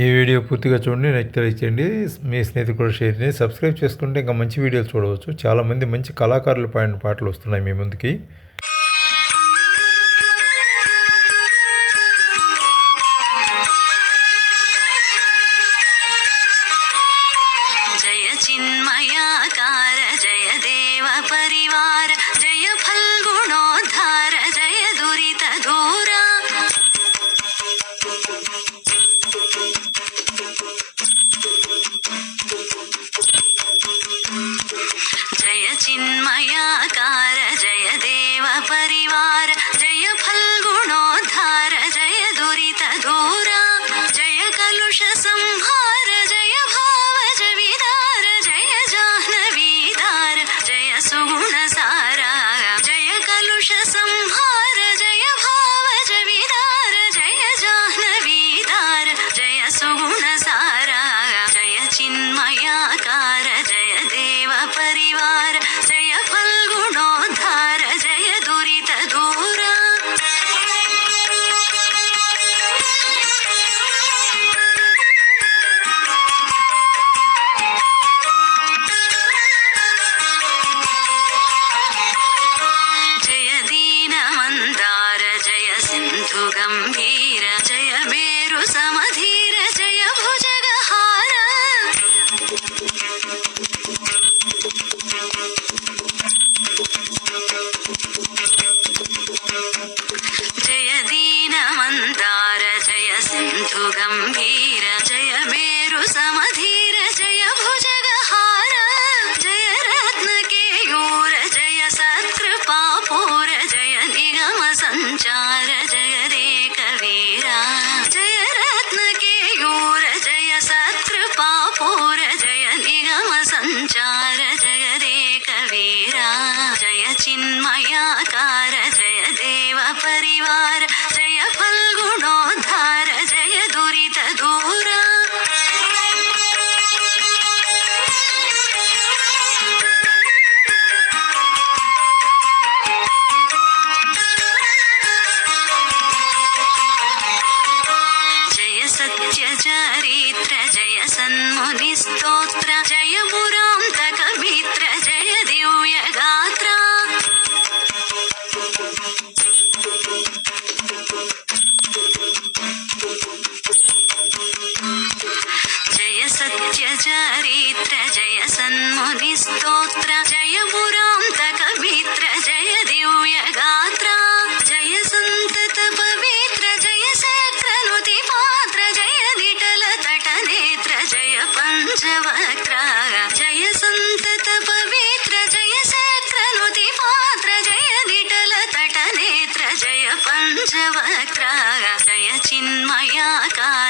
ఈ వీడియో పూర్తిగా చూడండి, నచ్చితే లైక్ చేయండి, మీ స్నేహితులు కూడా షేర్ చేయండి. సబ్స్క్రైబ్ చేసుకుంటే ఇంకా మంచి వీడియోలు చూడవచ్చు. చాలామంది మంచి కళాకారులు పాడిన పాటలు వస్తున్నాయి మీ ముందుకి. జయ చిన్మయాకార జయ దేవ పరివార జయ ఫల్గుణోద్ధార జయ దురిత దూర జయ చిన్మయాకార జయ దేవ పరివార జయ ఫల్గుణోద్ధార జయ దురిత దూర జయ కలుష సంహార జయ భావజ విదార జయ జాహ్నవీదార జయ సుగుణ సార జయ కలుష సంహార జయ భావజ విదార జయ జాహ్నవీదార జయ సుగుణ సార జయ చిన్మయాకార జయ దేవ పరివార జయ ఫల్గుణోద్ధార జయ దురిత దూర జయ దీన మందార జయ సింధు గంభీర జయ మేరు సమధీర జయ భుజగహార జయ దీన మందార జయ సింధు గంభీర జయ మేరు సమధీర జయ భుజగహార జయ రత్న కేయూర జయ సత్కృపాపూర జయ నిగమ సంచార జయ రేక వీర జయ రత్న కేయూర జయ సత్కృపాపూర జయ నిగమ సంచార జయ రేక వీర జయ చిన్మయాకార జయ దేవ పరివార జయ ఫల్గుణోద్ధార జయ దురిత దూర జయ సత్య చరిత్ర జయ సన్ముని స్తోత్ర జయ మురాంతక మిత్ర జయ దివ్య గాత్ర జయ సత్య చరిత్ర జయ సన్ముని స్తోత్ర జయ మురాంతక మిత్ర జయ దివ్య గాత్ర జయ సంతత పవిత్ర జయ శక్రనుతి పాత్ర జయ విఠల తట నేత్ర జయ పంచవక్ర జయ సంతత పవిత్ర జయ శక్రనుతి పాత్ర జయ విఠల తట నేత్ర జయ పంచవక్ర జయ చిన్మయాకార